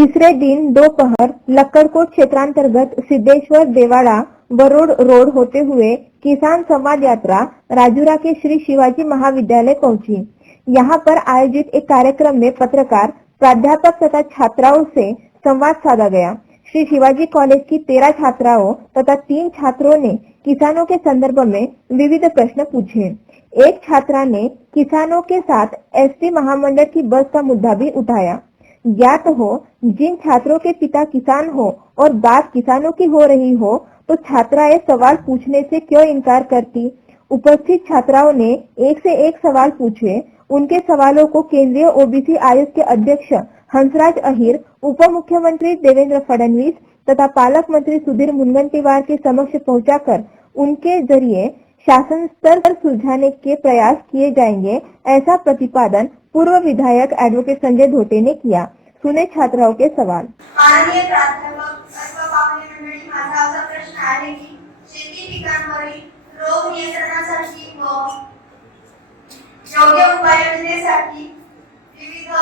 तीसरे दिन दोपहर लक्कड़कोट क्षेत्रांतर्गत सिद्धेश्वर देवाड़ा वरोड रोड होते हुए किसान संवाद यात्रा राजूरा के श्री शिवाजी महाविद्यालय पहुंची। यहां पर आयोजित एक कार्यक्रम में पत्रकार, प्राध्यापक तथा छात्राओं से संवाद साधा गया। श्री शिवाजी कॉलेज की 13 छात्राओं तथा 3 छात्रों ने किसानों के संदर्भ में विविध प्रश्न पूछे। एक छात्रा ने किसानों के साथ एसटी महामंडल की बस का मुद्दा भी उठाया। ज्ञात हो, जिन छात्रों के पिता किसान हो और बात किसानों की हो रही हो तो छात्राएं सवाल पूछने से क्यों इनकार करती। उपस्थित छात्राओं ने एक से एक सवाल पूछे। उनके सवालों को केंद्रीय ओबीसी आयोग के अध्यक्ष हंसराज अहीर, उप मुख्यमंत्री देवेंद्र फडणवीस तथा पालक मंत्री सुधीर मुनगंटीवार के समक्ष पहुंचाकर उनके जरिए शासन स्तर पर सुलझाने के प्रयास किए जाएंगे, ऐसा प्रतिपादन पूर्व विधायक एडवोकेट संजय धोटे ने किया। सुने छात्राओं के सवाल। माननीय प्राध्यापक मंडळी, माझा असा प्रश्न आहे की शेती पिकांवरील रोग नियंत्रणासाठी व योग्य उपाययोजनेसाठी विविध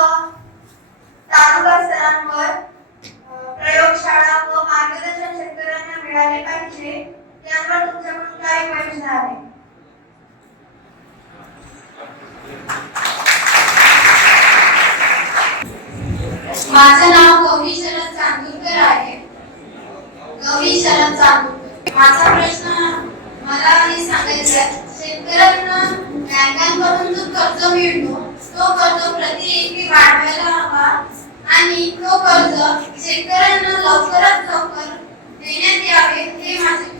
तालुका स्तरांवर प्रयोगशाळा व मार्गदर्शन शेतकऱ्यांना मिळाले पाहिजे, त्यावर तुमच्याकडून काय उपाययोजना आहे? माझं नाव गौरी शरद चांदूरकर आहे। गौरी शरद चांदूरकर। माझा प्रश्न मला हे सांगायचं आहे, शेतकऱ्यांना बँकांकडून जो कर्ज मिळतो तो कर्ज प्रति एकरी वाढवायला हवा आणि तो कर्ज शेतकऱ्यांना लवकरात लवकर देण्यात यावे, हे माझे।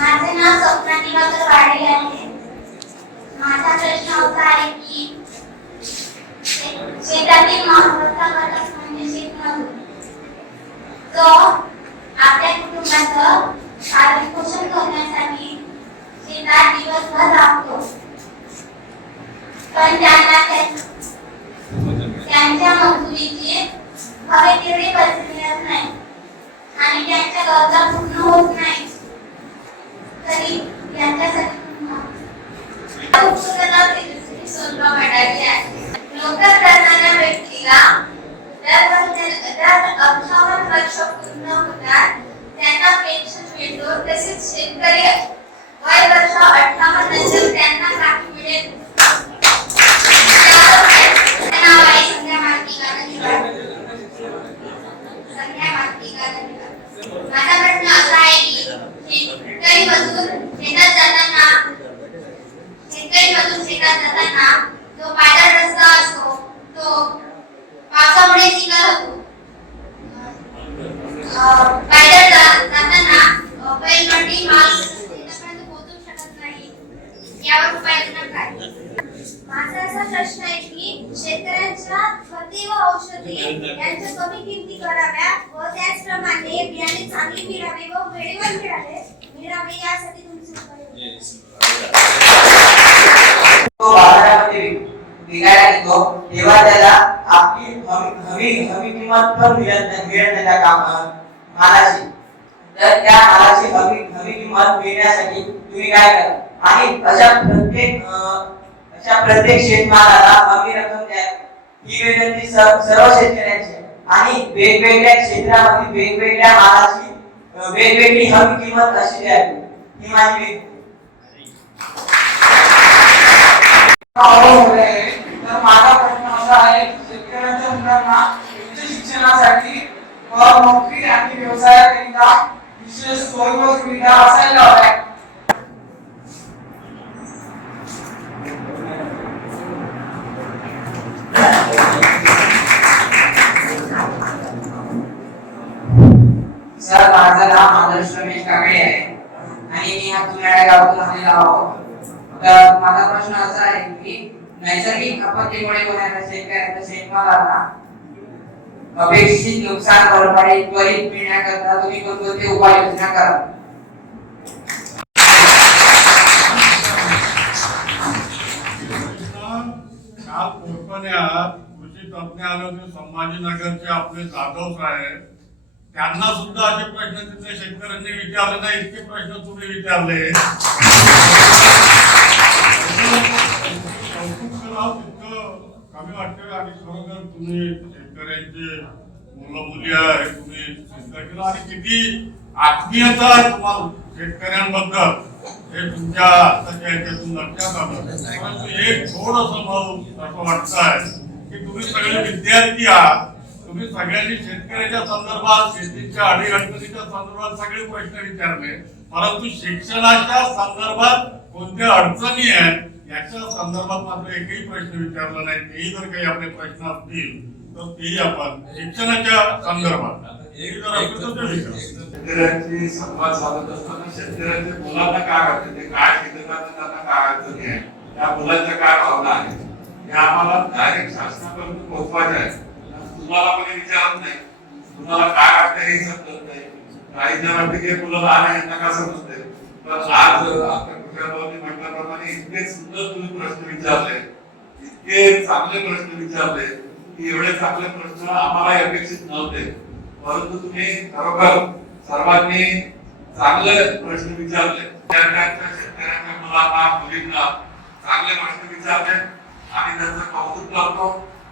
माझे नाव स्वप्ना दिवाकर वाडे आहे। माझा प्रश्न होता आहे की शेतातील महत्त्वाचा घटक म्हणजे शेतमजूर, जो आपल्या कुटुंबाचं पालन पोषण करण्यासाठी शेतात दिवसभर राबतो, पण त्यांना त्यांच्या मजुरीची हवे तेवढी पैसे मिळत नाही आणि त्यांच्या गरजा पूर्ण होत नाही, तरी त्यांच्यासाठी नोकर करणाऱ्या व्यक्तीला दर 58 वर्ष पूर्ण होतात त्यांना पेन्शन मिळतो, तसेच शेतकरी वय वर्ष 58 नंतर त्यांना काही मिळेल। माझा प्रश्न असा आहे की शेतकरी मजूर शेतात जाताना जो पायदळ रस्ता असतो तो पावसामुळे चिखल होतो। पायदळ जाताना बैलगाडी माल शेतापर्यंत पोहोचू शकत नाही, यावर उपाययोजना काय? माझा असा प्रश्न आहे की शेतकऱ्यांच्या खते व औषधे यांच्या कमी किमती कराव्या व त्याचप्रमाणे बियाणे चांगले मिळावे व वेळेवर मिळावे यासाठी तुमचे उपाय। तो बाजारामध्ये विकायला येतो तेव्हा त्याला आपली हवी किंमत पण मिळत नाही त्या मालाची, तर त्या मालाची हवी किंमत मिळण्यासाठी तुम्ही काय करा आणि अशा प्रत्येक शेतमालाला हमी रक्कम द्या, ही विनंती सर्व शेतकऱ्यांची आणि वेगवेगळ्या क्षेत्रामध्ये वेगवेगळ्या मालाची वेगवेगळी हमी किंमत अशी द्यावी, ही माझी विनंती। तर माझा प्रश्न असा आहे, शेतकऱ्यांच्या मुलांना उच्च शिक्षणासाठी व नोकरी आणि व्यवसायाकरिता विशेष सोयी व सुविधा असायला हव्या। सर, माझं नाव आदर्श रमेश काकडे आहे आणि मी हातुर्याडा गावातून आलेलो आहोत। तर माझा प्रश्न असा आहे की नैसर्गिक आपत्तीमुळे होणाऱ्या शेतमालाला अपेक्षित नुकसान भरपाई त्वरित मिळण्याकरता तुम्ही कोणकोणते उपाययोजना कराल? काल कोकणात कृषी तज्ञ आले होते संभाजीनगरचे आपले जाधव साहेब, त्यांना सुद्धा असे प्रश्न तिथल्या शेतकऱ्यांनी विचारले नाही, इतके प्रश्न तुम्ही विचारले। कौतुक करावं तितकं कमी वाटतं आणि खरोखर तुम्ही शेतकऱ्यांचे मुलं मुली आहे, तुम्ही चिंता केलं आणि किती आत्मीयता आहे तुम्हाला शेतकऱ्यांबद्दल हे तुमच्या आत्ताच्या ह्याच्यातून लक्षात आलं. परंतु एक थोडंसं मला असं वाटतं आहे की तुम्ही सगळे विद्यार्थी आहात, तुम्ही सगळ्यांनी शेतकऱ्याच्या संदर्भात शेतीच्या अडीअडचणीच्या संदर्भात सगळे प्रश्न विचारले, परंतु शिक्षणाच्या संदर्भात कोणत्या अडचणी आहेत याच्या संदर्भात मात्र एकही प्रश्न विचारला नाही. तेही जर काही आपले प्रश्न असतील तर तेही आपण शिक्षणाच्या संदर्भात शेतकऱ्यांची संवाद साधत असताना शेतकऱ्यांच्या मुलांना काय वाटतं, ते काय शिकतात, त्यांना काय अडचणी आहे, त्या मुलांच्या काय भावना आहेत, हे आम्हाला डायरेक्ट शासनापर्यंत पोहोचवायचे आहे. तुम्हाला कोणी विचारत नाही, तुम्हाला काय वाटतं हे समजत नाही. काहींना वाटतं की मुलं लहान आहे, यांना का समजते. पण आज आपल्या कुटुंबाने म्हटल्याप्रमाणे इतके सुंदर तुम्ही प्रश्न विचारले, इतके चांगले प्रश्न विचारले की एवढे चांगले प्रश्न आम्हाला अपेक्षित नव्हते. परंतु तुम्ही खरोखर सर्वांनी चांगले प्रश्न विचारले. शेतकऱ्यांच्या मुलांना मुलींना चांगले प्रश्न विचारले आणि त्यांचं कौतुक करतो.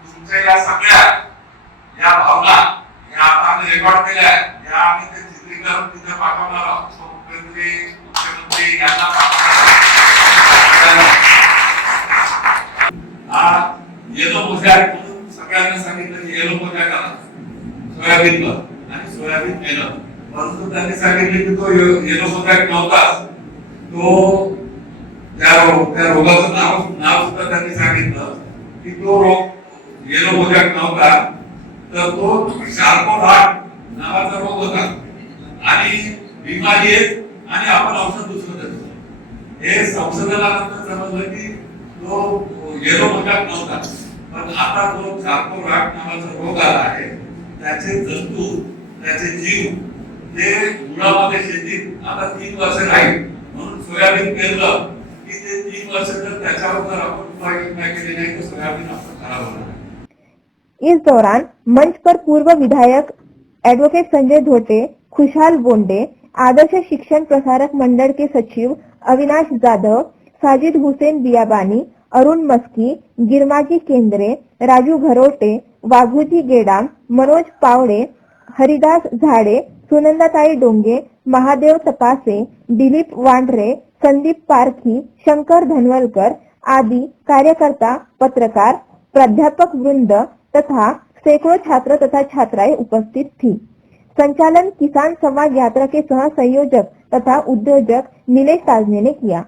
तुमच्या या सगळ्या या भावना या आता आम्ही रेकॉर्ड केल्या आहेत, या आम्ही ते चित्रीकरण तिथे पाठवणार आहोत. मुख्यमंत्री यांना हा येलो प्रोजेक्ट म्हणून सगळ्यांना सांगितलं की येलो प्रोजेक्ट करा सोयाबीनवर आणि सोयाबीन केलं. परंतु त्यांनी सांगितले की तो येलो प्रोजेक्ट नव्हताच, तो त्या रोगाचं नाव सुद्धा त्यांनी सांगितलं की तो रोग येलो प्रोजेक्ट नव्हता, तर तो शार्कोट नावाचा रोग होता आणि बिमारी आहे आणि आपण औषध दुसरं देतो. हे संशोधनानंतर समजलं की तो येलो प्रोजेक्ट नव्हता, पण आता जो शार्कोट नावाचा रोग आला आहे त्याचे जंतू त्याचे जीव ते मुळामध्ये शेतीत आता 3 वर्ष राहील. म्हणून सोयाबीन पेरलं की ते 3 वर्ष जर त्याच्यावर जर आपण उपाय केले नाही तर सोयाबीन आपलं खराब होणार. इस दौरान मंच पर पूर्व विधायक एडवोकेट संजय धोटे, खुशहाल बोंडे, आदर्श शिक्षण प्रसारक मंडल के सचिव अविनाश जाधव, साजिद हुसैन बियाबानी, अरुण मस्की, गिरमाजी केंद्रे, राजू घरोटे, वाघोजी गेडाम, मनोज पावडे, हरिदास झाडे, सुनंदाताई डोंगे, महादेव तपासे, दिलीप वांढरे, संदीप पारखी, शंकर धनवलकर आदि कार्यकर्ता, पत्रकार, प्राध्यापक वृंद तथा सैकड़ों छात्र तथा छात्राएं उपस्थित थी. संचालन किसान संवाद यात्रा के सह संयोजक तथा उद्योजक नीलेश ताजने ने किया.